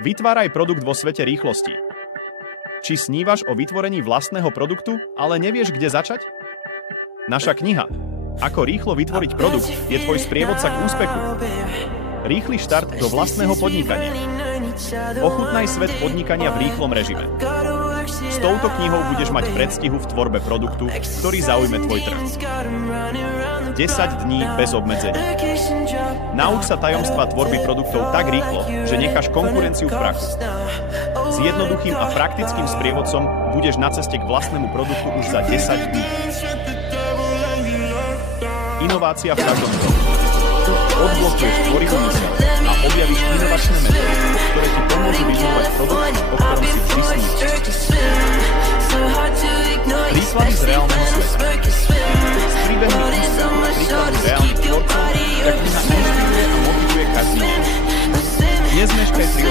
Vytváraj produkt vo svete rýchlosti. Či snívaš o vytvorení vlastného produktu, ale nevieš, kde začať? Naša kniha Ako rýchlo vytvoriť produkt je tvoj sprievodca k úspechu. Rýchly štart do vlastného podnikania. Ochutnaj svet podnikania v rýchlom režime. S touto knihou budeš mať predstihu v tvorbe produktu, ktorý zaujme tvoj trh. 10 dní bez obmedzení. Nauč sa tajomstva tvorby produktov tak rýchlo, že necháš konkurenciu v prachu. S jednoduchým a praktickým sprievodcom budeš na ceste k vlastnému produktu už za 10 dní. Inovácia v každom kroku. Odblokuješ tvorivú myseľ a objavíš inovačné metódy, ktoré ti pomôžu vytvoriť produkt, o ktorom si vždy sníval. Príklady z reálneho sveta. S príbehmi úspechov a príklady reálnych tvorcov ťa kniha inšpiruje a motivuje každý deň. Nezmeškaj príležitosť